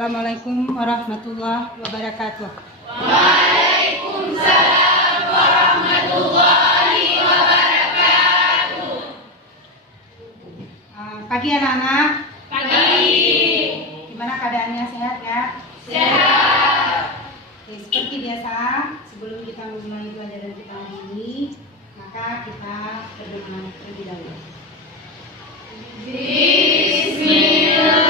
Assalamualaikum warahmatullahi wabarakatuh. Waalaikumsalam warahmatullahi wabarakatuh. Pagi anak-anak. Pagi. Gimana keadaannya, sehat ya? Sehat. Oke, seperti biasa, sebelum kita memulai pelajaran kita hari ini, maka kita berdoa terlebih dahulu. Bismillahirrahmanirrahim.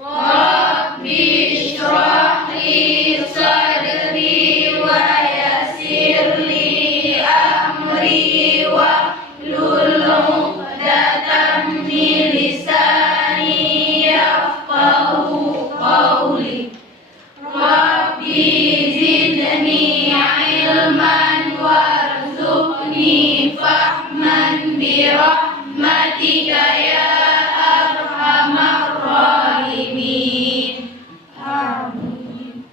Rabbi shrah li sadri wa yassir li amri wahlul 'uqdatam min lisani yafqahu qawli. Rabbi zidni ilman warzuqni fahman birahmatika ya arhamar rahimin. Amin.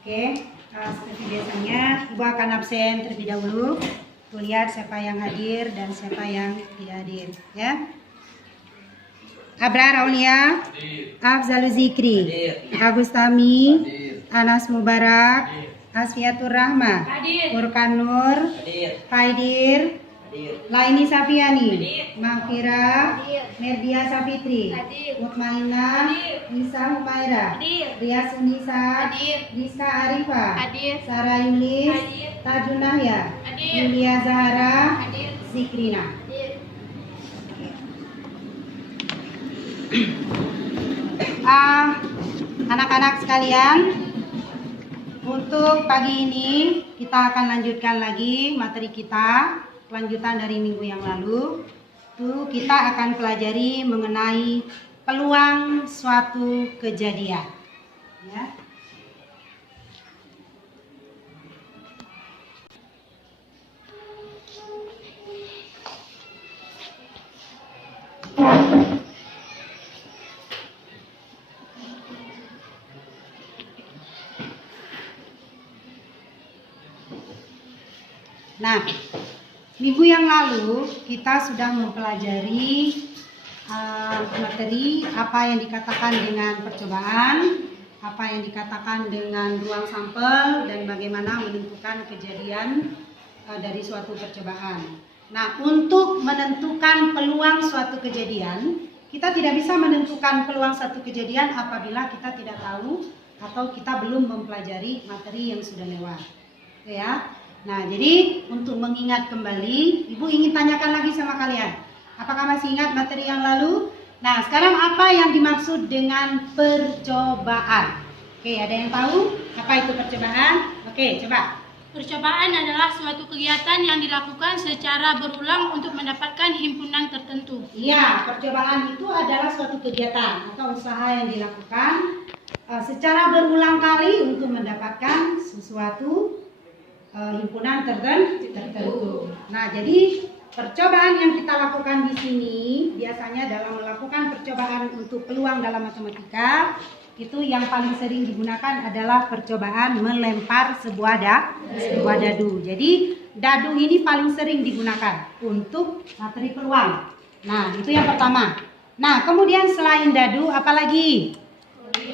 Oke, seperti biasanya, Ibu akan absen terlebih dahulu. Lihat siapa yang hadir dan siapa yang tidak hadir, ya. Abrar Aulia, Afzalu Zikri, Agus Tami, Anas Mubarak, Asfiatur Rahma, Furkan Nur, Faidir, Laini Safiani, Mahfira, Merdia Safitri, Mutmainah, Nisa Humaira, Rias Unisa, Rizka Arifah, Sarah Yulis, Tajun Nahya, Yulia Zahara, Zikrina. Anak-anak sekalian, untuk pagi ini kita akan lanjutkan lagi materi kita, kelanjutan dari minggu yang lalu. Itu kita akan pelajari mengenai peluang suatu kejadian, ya. Nah, minggu yang lalu kita sudah mempelajari materi apa yang dikatakan dengan percobaan, apa yang dikatakan dengan ruang sampel, dan bagaimana menentukan kejadian dari suatu percobaan. Nah, untuk menentukan peluang suatu kejadian, kita tidak bisa menentukan peluang suatu kejadian apabila kita tidak tahu atau kita belum mempelajari materi yang sudah lewat, ya. Nah, jadi untuk mengingat kembali, Ibu ingin tanyakan lagi sama kalian. Apakah masih ingat materi yang lalu? Nah, sekarang apa yang dimaksud dengan percobaan? Oke, ada yang tahu apa itu percobaan? Oke, coba. Percobaan adalah suatu kegiatan yang dilakukan secara berulang untuk mendapatkan himpunan tertentu. Iya, percobaan itu adalah suatu kegiatan atau usaha yang dilakukan secara berulang kali untuk mendapatkan sesuatu himpunan tertentu. Nah, jadi percobaan yang kita lakukan di sini biasanya dalam melakukan percobaan untuk peluang dalam matematika itu yang paling sering digunakan adalah percobaan melempar sebuah dadu. Jadi dadu ini paling sering digunakan untuk materi peluang. Nah, itu yang pertama. Nah, kemudian selain dadu apalagi?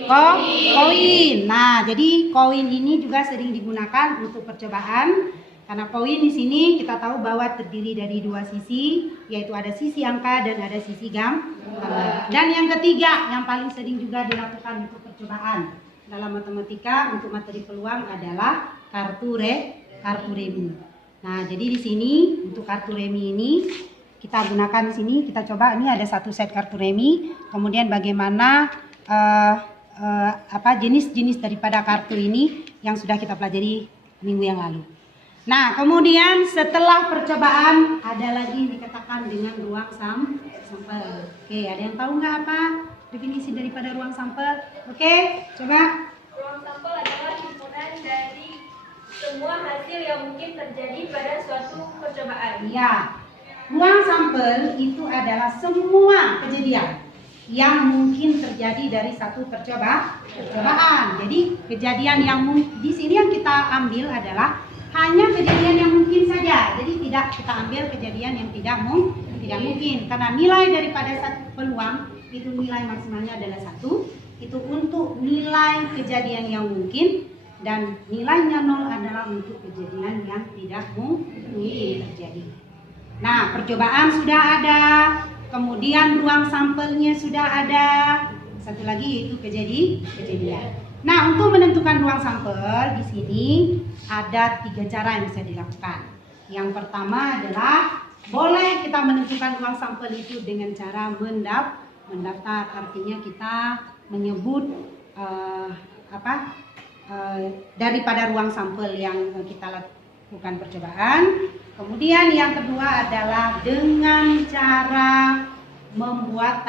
Koin. Nah, jadi koin ini juga sering digunakan untuk percobaan karena koin di sini kita tahu bahwa terdiri dari dua sisi, yaitu ada sisi angka dan ada sisi gambar. Dan yang ketiga yang paling sering juga dilakukan untuk percobaan dalam matematika untuk materi peluang adalah kartu remi. Nah, jadi di sini untuk kartu remi ini kita gunakan di sini, kita coba ini ada satu set kartu remi, kemudian bagaimana jenis-jenis daripada kartu ini yang sudah kita pelajari minggu yang lalu. Nah, kemudian setelah percobaan ada lagi yang dikatakan dengan ruang sampel. Oke, ada yang tahu nggak apa definisi daripada ruang sampel? Oke, coba. Ruang sampel adalah himpunan dari semua hasil yang mungkin terjadi pada suatu percobaan. Ya, ruang sampel itu adalah semua kejadian yang mungkin terjadi dari satu percobaan. Jadi kejadian yang di sini yang kita ambil adalah hanya kejadian yang mungkin saja. Jadi tidak kita ambil kejadian yang tidak mungkin. Karena nilai daripada satu peluang itu nilai maksimalnya adalah 1. Itu untuk nilai kejadian yang mungkin, dan nilainya 0 adalah untuk kejadian yang tidak mungkin terjadi. Nah, percobaan sudah ada, kemudian ruang sampelnya sudah ada. Satu lagi yaitu kejadian. Nah, untuk menentukan ruang sampel di sini ada 3 cara yang bisa dilakukan. Yang pertama adalah boleh kita menentukan ruang sampel itu dengan cara mendaftar. Artinya kita menyebut daripada ruang sampel yang kita lakukan percobaan. Kemudian yang kedua adalah dengan cara membuat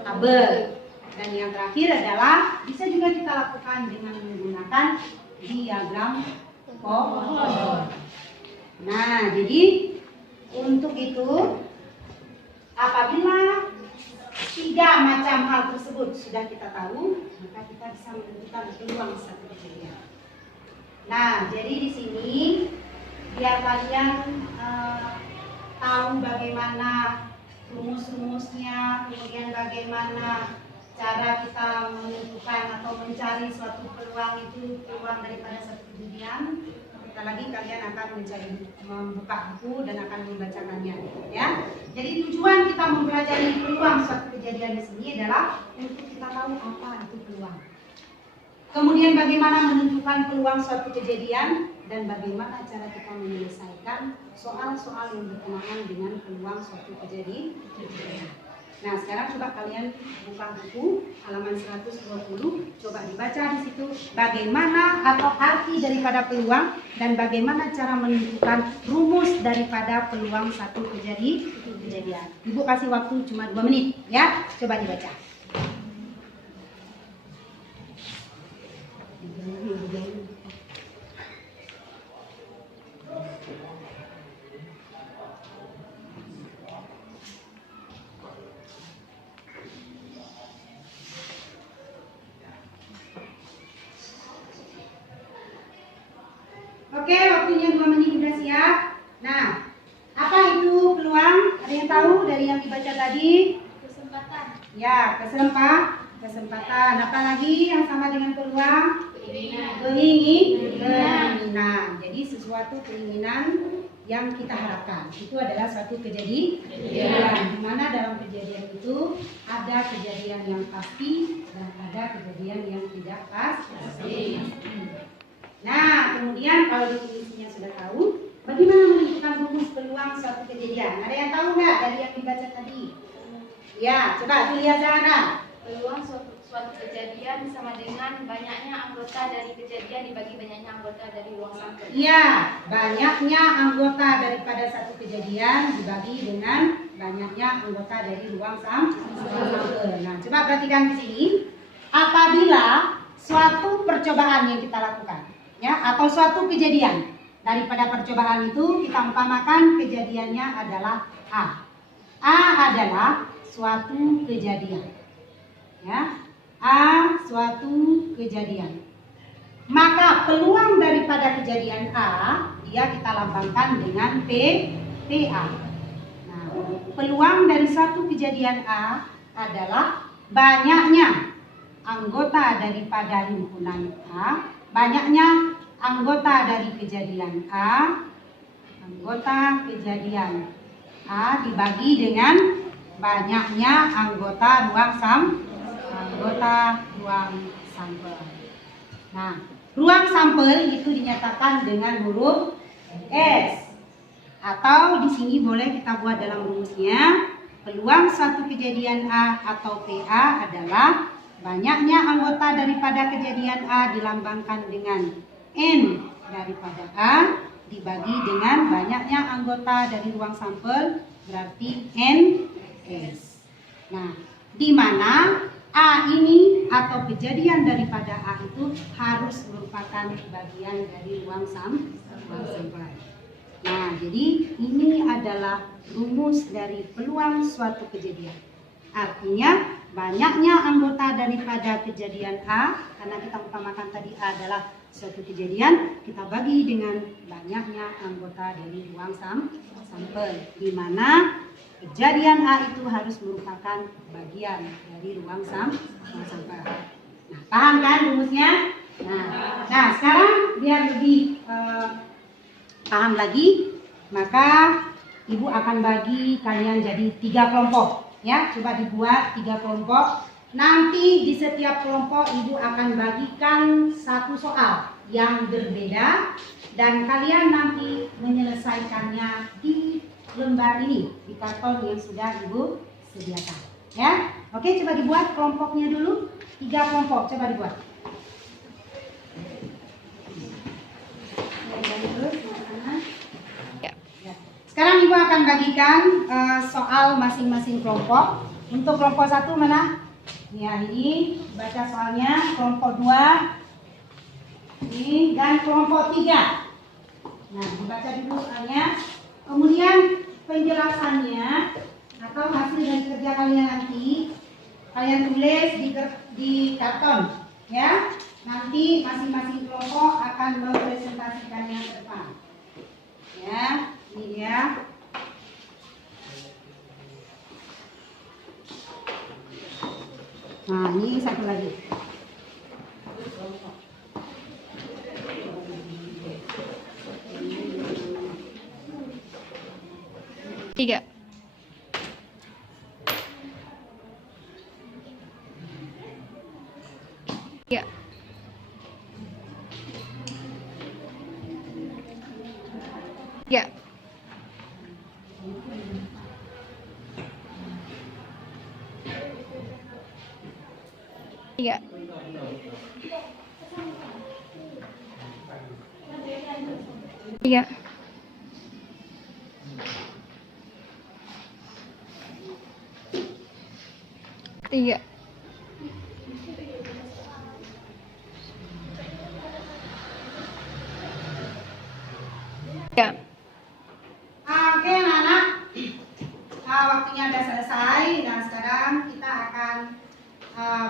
tabel. Dan yang terakhir adalah bisa juga kita lakukan dengan menggunakan diagram pohon. Nah, jadi untuk itu apabila 3 macam hal tersebut sudah kita tahu, maka kita bisa menentukan peluang satu kejadian. Nah, jadi di sini biar kalian tahu bagaimana rumus-rumusnya, kemudian bagaimana cara kita menentukan atau mencari suatu peluang itu, peluang daripada satu kejadian. Sebentar lagi kalian akan membuka buku dan akan membacakannya, ya. Jadi tujuan kita mempelajari peluang suatu kejadian di sini adalah untuk kita tahu apa itu peluang. Kemudian bagaimana menentukan peluang suatu kejadian dan bagaimana cara kita menyelesaikan soal-soal yang berkenaan dengan peluang suatu kejadian. Nah, sekarang coba kalian buka buku halaman 120, coba dibaca di situ bagaimana atau arti daripada peluang dan bagaimana cara menentukan rumus daripada peluang satu kejadian. Ibu kasih waktu cuma 2 menit, ya. Coba dibaca. Oke, waktunya 2 menit sudah siap. Nah, apa itu peluang? Ada yang tahu dari yang dibaca tadi? Kesempatan. Ya, kesempatan. Apa lagi yang sama dengan peluang? Keinginan. Jadi sesuatu keinginan yang kita harapkan. Itu adalah suatu kejadian. Di mana dalam kejadian itu ada kejadian yang pasti dan ada kejadian yang tidak pasti. Nah, kemudian kalau definisinya sudah tahu, bagaimana menentukan rumus peluang suatu kejadian? Ada yang tahu nggak dari yang dibaca tadi? Ya, coba Julia Zahra. Peluang suatu kejadian sama dengan banyaknya anggota dari kejadian dibagi banyaknya anggota dari ruang sampel. Iya, banyaknya anggota daripada satu kejadian dibagi dengan banyaknya anggota dari ruang sampel. Nah, coba perhatikan di sini. Apabila suatu percobaan yang kita lakukan, ya, atau suatu kejadian daripada percobaan itu kita umpamakan kejadiannya adalah A. A adalah suatu kejadian, ya. A suatu kejadian. Maka peluang daripada kejadian A dia kita lambangkan dengan PA. Nah, peluang dari suatu kejadian A adalah banyaknya anggota daripada himpunan A, banyaknya anggota dari kejadian A, anggota kejadian A dibagi dengan banyaknya anggota ruang sampel. Nah, ruang sampel itu dinyatakan dengan huruf S. Atau di sini boleh kita buat dalam rumusnya, peluang suatu kejadian A atau PA adalah banyaknya anggota daripada kejadian A dilambangkan dengan N daripada A dibagi dengan banyaknya anggota dari ruang sampel, berarti NS. Nah, di mana A ini atau kejadian daripada A itu harus merupakan bagian dari ruang sampel. Nah, jadi ini adalah rumus dari peluang suatu kejadian. Artinya banyaknya anggota daripada kejadian A, karena kita utamakan tadi A adalah suatu kejadian, kita bagi dengan banyaknya anggota dari ruang sampel, di mana kejadian A itu harus merupakan bagian dari ruang sampel. Nah, paham kan rumusnya? Nah, sekarang biar lebih paham lagi, maka Ibu akan bagi kalian jadi 3 kelompok. Ya, coba dibuat 3 kelompok. Nanti di setiap kelompok Ibu akan bagikan 1 soal yang berbeda dan kalian nanti menyelesaikannya di lembar ini, di karton yang sudah Ibu sediakan. Ya, oke, coba dibuat kelompoknya dulu. 3 kelompok, coba dibuat. Sekarang Ibu akan bagikan soal masing-masing kelompok. Untuk kelompok 1 mana? Ini baca soalnya. Kelompok 2 ini, dan kelompok 3. Nah, dibaca dulu soalnya. Kemudian penjelasannya atau hasil dari kerja kalian nanti kalian tulis di karton, ya. Nanti masing-masing kelompok akan mempresentasikannya ke depan. Ya, ini dia. Nah, ini satu lagi. Tiga. Tiga. Tiga. Tiga. Tiga. Tiga. Tiga. Oke, anak-anak. Waktunya sudah selesai. Nah, sekarang kita akan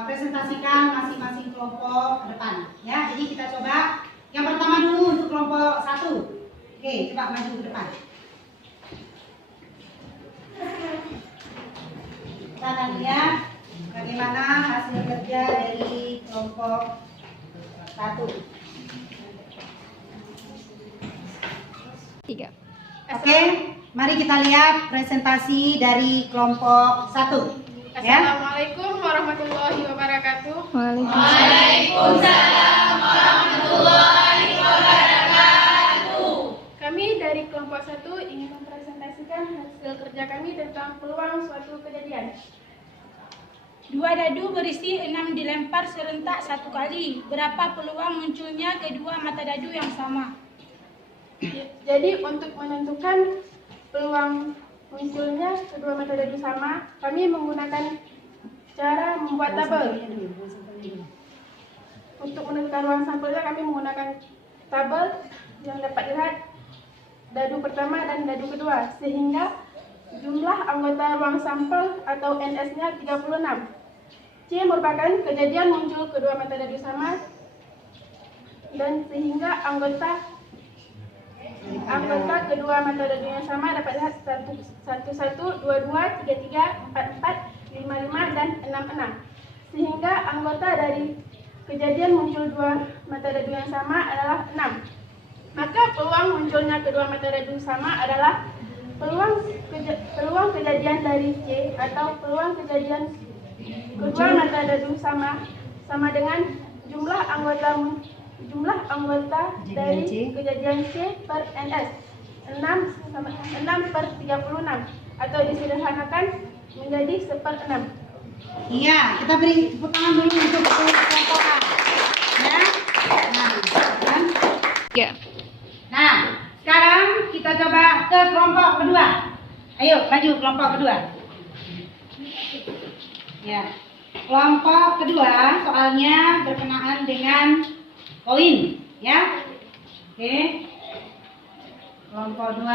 presentasikan masing-masing kelompok ke depan. Ya, jadi kita coba yang pertama dulu untuk kelompok 1. Oke, coba maju ke depan. Kita akan lihat bagaimana hasil kerja dari kelompok 1. Tiga. Oke, mari kita lihat presentasi dari kelompok 1. Ya. Assalamualaikum warahmatullahi wabarakatuh. Waalaikumsalam. Kami dari kelompok 1 ingin mempresentasikan hasil kerja kami tentang peluang suatu kejadian. 2 dadu berisi 6 dilempar serentak 1 kali. Berapa peluang munculnya kedua mata dadu yang sama? Jadi untuk menentukan peluang munculnya kedua mata dadu sama, kami menggunakan cara membuat tabel. Untuk menentukan ruang sampelnya kami menggunakan tabel yang dapat dilihat dadu pertama dan dadu kedua, sehingga jumlah anggota ruang sampel atau NS-nya 36. C merupakan kejadian muncul kedua mata dadu sama dan sehingga anggota kedua mata dadu yang sama dapat lihat 1, 1, 2, 2, 3, 3, 4, 4, 5, 5, dan 6, 6. Sehingga anggota dari kejadian muncul dua mata dadu yang sama adalah 6. Maka peluang munculnya kedua mata dadu sama adalah peluang kejadian dari C atau peluang kejadian kedua mata dadu sama dengan jumlah anggota dari kejadian C per NS 6/36 atau disederhanakan menjadi 1/6. Iya, kita beri tepuk tangan dulu untuk kelompok A. Ya. Nah, kan? Tiga. Nah, sekarang kita coba ke kelompok kedua. Ayo, maju kelompok kedua. Ya. Kelompok kedua soalnya berkenaan dengan koin, ya. Oke. Kelompok 2.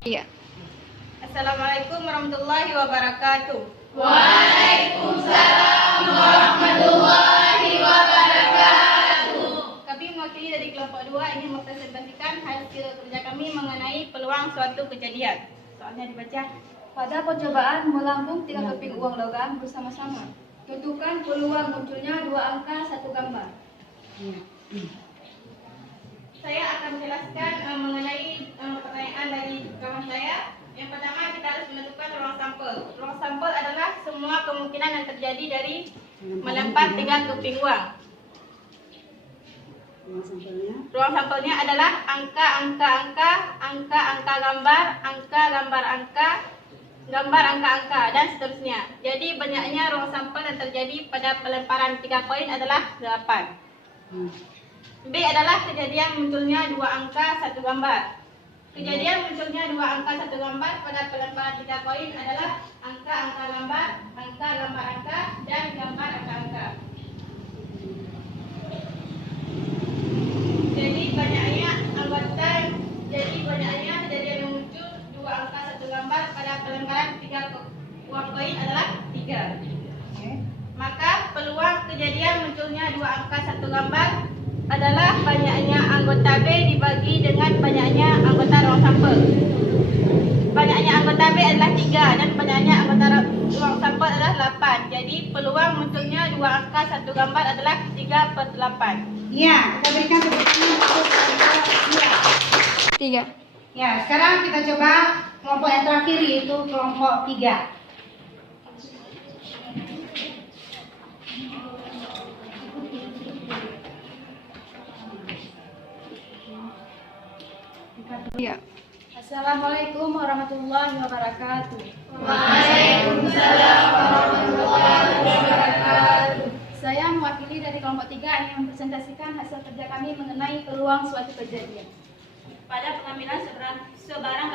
3. Assalamualaikum warahmatullahi wabarakatuh. Kami mewakili dari kelompok 2 ingin mempresentasikan hasil kerja kami mengenai peluang suatu kejadian. Soalnya dibaca. Pada percobaan melambung 3 keping uang logam bersama-sama, tentukan peluang munculnya 2 angka 1 gambar. Saya akan menjelaskan mengenai pertanyaan dari kawan saya. Yang pertama, kita harus menentukan ruang sampel. Ruang sampel adalah semua kemungkinan yang terjadi dari melempar 3 keping uang. Ruang sampelnya adalah angka-angka-angka, angka-angka gambar, angka-gambar-angka, gambar angka-angka, dan seterusnya. Jadi banyaknya ruang sampel yang terjadi pada pelemparan 3 koin adalah 8. B adalah kejadian munculnya 2 angka 1 gambar. Kejadian munculnya 2 angka 1 gambar pada pelemparan 3 koin adalah angka-angka gambar, angka-gambar angka, dan gambar angka-angka. Jadi banyaknya kejadian yang muncul 2 angka 1 gambar pada pelemparan 3 uang koin adalah 3. Maka peluang kejadian munculnya 2 angka 1 gambar adalah banyaknya anggota B dibagi dengan banyaknya anggota ruang sampel. Banyaknya anggota B adalah 3 dan banyaknya anggota ruang sampel adalah 8. Jadi peluang munculnya 2 angka 1 gambar adalah 3/8. Iya, kita berikan tepuk tangan untuk kelompok 3. Ya, sekarang kita coba kelompok yang terakhir yaitu kelompok 3. Iya. Assalamualaikum warahmatullahi wabarakatuh. Saya mewakili dari kelompok 3 yang mempresentasikan hasil kerja kami mengenai peluang suatu kejadian. Pada pengambilan sebarang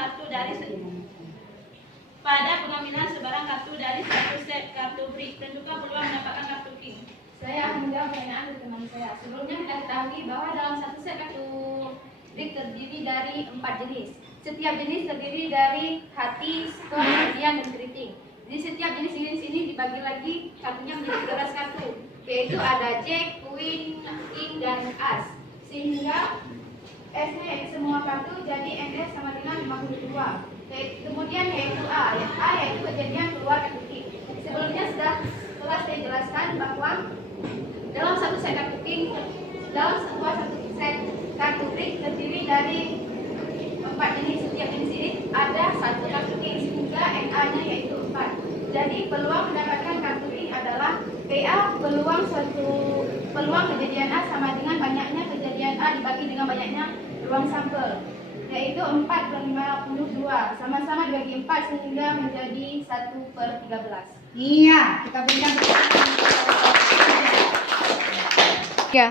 kartu dari satu set kartu brick, tentukan peluang mendapatkan kartu king. Saya akan menjawab pertanyaan dari teman saya. Sebelumnya kita ketahui bahwa dalam satu set kartu brick terdiri dari 4 jenis. Setiap jenis terdiri dari hati, skor, hadiah, dan keriting. Di setiap jenis ini dibagi lagi kartunya menjadi 12 kartu, yaitu ada jack, queen, king, dan as. Sehingga S-nya yaitu semua kartu jadi NS sama dengan 52. Kemudian yaitu A yaitu kejadian keluar kartu king. Sebelumnya telah saya jelaskan bahwa dalam satu set kartu king, dalam satu set kartu brick terdiri dari 4 jenis. Setiap jenis ini ada 1 kartu king sehingga NA-nya yaitu 4. Jadi peluang mendapatkan kartu king adalah PA peluang kejadian A sama dengan banyaknya kejadian A dibagi dengan banyaknya ruang sampel, yaitu 4/52. Sama-sama dibagi 4 sehingga menjadi 1/13. Iya, kita berikan tepuk tangan. Ya.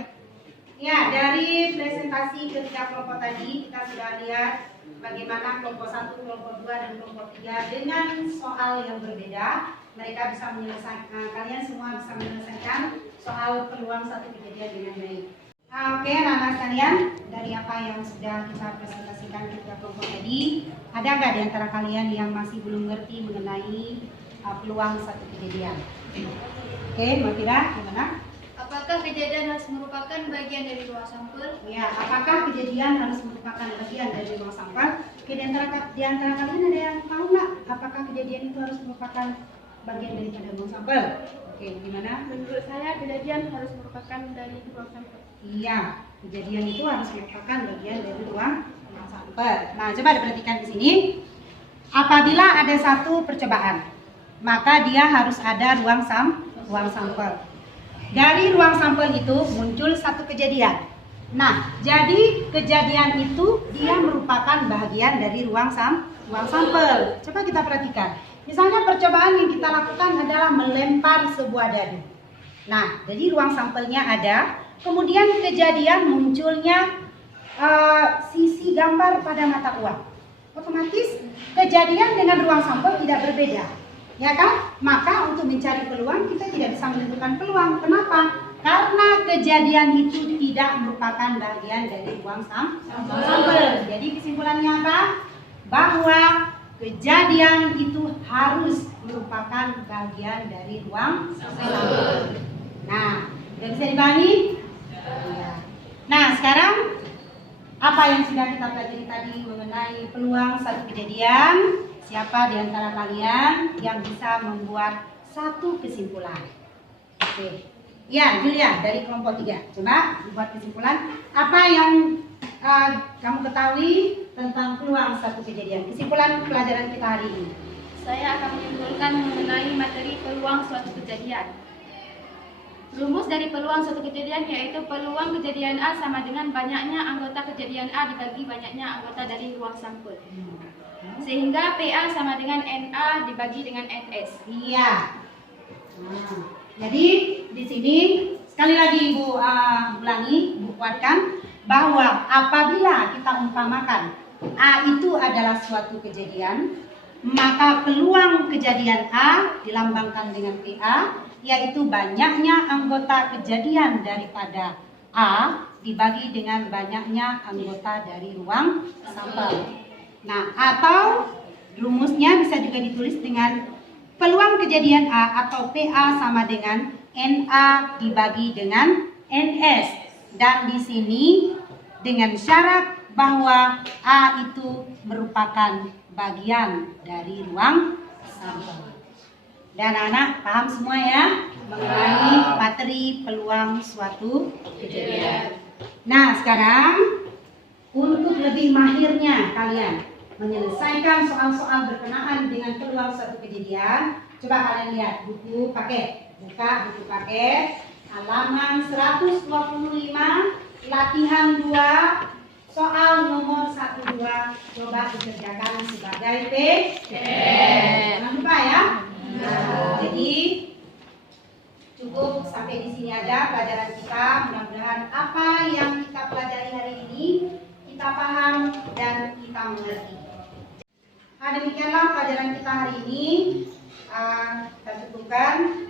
Ya, dari presentasi ketiga kelompok tadi kita sudah lihat bagaimana kelompok 1, kelompok 2, dan kelompok 3 dengan soal yang berbeda. Mereka bisa menyelesaikan, kalian semua bisa menyelesaikan soal peluang satu kejadian dengan baik. Oke, anak-anak sekalian, dari apa yang sudah kita presentasikan ketiga kelompok tadi, ada nggak di antara kalian yang masih belum ngerti mengenai peluang satu kejadian? Oke, Mbak Tira, gimana? Apakah kejadian harus merupakan bagian dari ruang sampel? Ya, apakah kejadian harus merupakan bagian dari ruang sampel? Oke, di antara kalian ada yang tahu nggak apakah kejadian itu harus merupakan bagian daripada ruang sampel? Oke, gimana? Menurut saya kejadian harus merupakan dari ruang sampel. Iya, kejadian itu harus merupakan bagian dari ruang sampel. Nah, coba diperhatikan di sini. Apabila ada satu percobaan, maka dia harus ada ruang sampel. Dari ruang sampel itu muncul satu kejadian. Nah, jadi kejadian itu dia merupakan bagian dari ruang sampel. Coba kita perhatikan. Misalnya percobaan yang kita lakukan adalah melempar sebuah dadu. Nah, jadi ruang sampelnya ada. Kemudian kejadian munculnya sisi gambar pada mata uang. Otomatis kejadian dengan ruang sampel tidak berbeda. Ya kan? Maka untuk mencari peluang kita tidak bisa menentukan peluang. Kenapa? Karena kejadian itu tidak merupakan bagian dari ruang sampel. Jadi kesimpulannya apa? bahwa kejadian itu harus merupakan bagian dari ruang sampel. Nah, udah bisa dipahami? Ya. Nah, sekarang apa yang sudah kita pelajari tadi mengenai peluang satu kejadian? Siapa di antara kalian yang bisa membuat satu kesimpulan? Oke. Ya, Julia dari kelompok 3. Coba buat kesimpulan. Apa yang kamu ketahui tentang peluang satu kejadian? Kesimpulan pelajaran kita hari ini. Saya akan menyimpulkan mengenai materi peluang suatu kejadian. Rumus dari peluang suatu kejadian yaitu peluang kejadian A sama dengan banyaknya anggota kejadian A dibagi banyaknya anggota dari ruang sampel. Sehingga PA sama dengan NA dibagi dengan NS. Iya. Nah, jadi di sini sekali lagi Ibu ulangi, Ibu kuatkan bahwa apabila kita umpamakan A itu adalah suatu kejadian, maka peluang kejadian A dilambangkan dengan PA, yaitu banyaknya anggota kejadian daripada A dibagi dengan banyaknya anggota dari ruang sampel. Nah, atau rumusnya bisa juga ditulis dengan peluang kejadian A atau PA sama dengan NA dibagi dengan NS. Dan di sini dengan syarat bahwa A itu merupakan bagian dari ruang sampel. Dan anak paham semua ya mengenai materi peluang suatu kejadian. Nah, sekarang untuk lebih mahirnya kalian menyelesaikan soal-soal berkenaan dengan peluang suatu kejadian, coba kalian lihat buku paket. Buka buku paket halaman 125 latihan 2 soal nomor 12, coba dikerjakan sebagai PDF. Jangan lupa ya. Nah, jadi cukup sampai di sini aja pelajaran kita. Mudah-mudahan apa yang kita pelajari hari ini kita paham dan kita mengerti. Nah, demikianlah pelajaran kita hari ini. Kita cukupkan.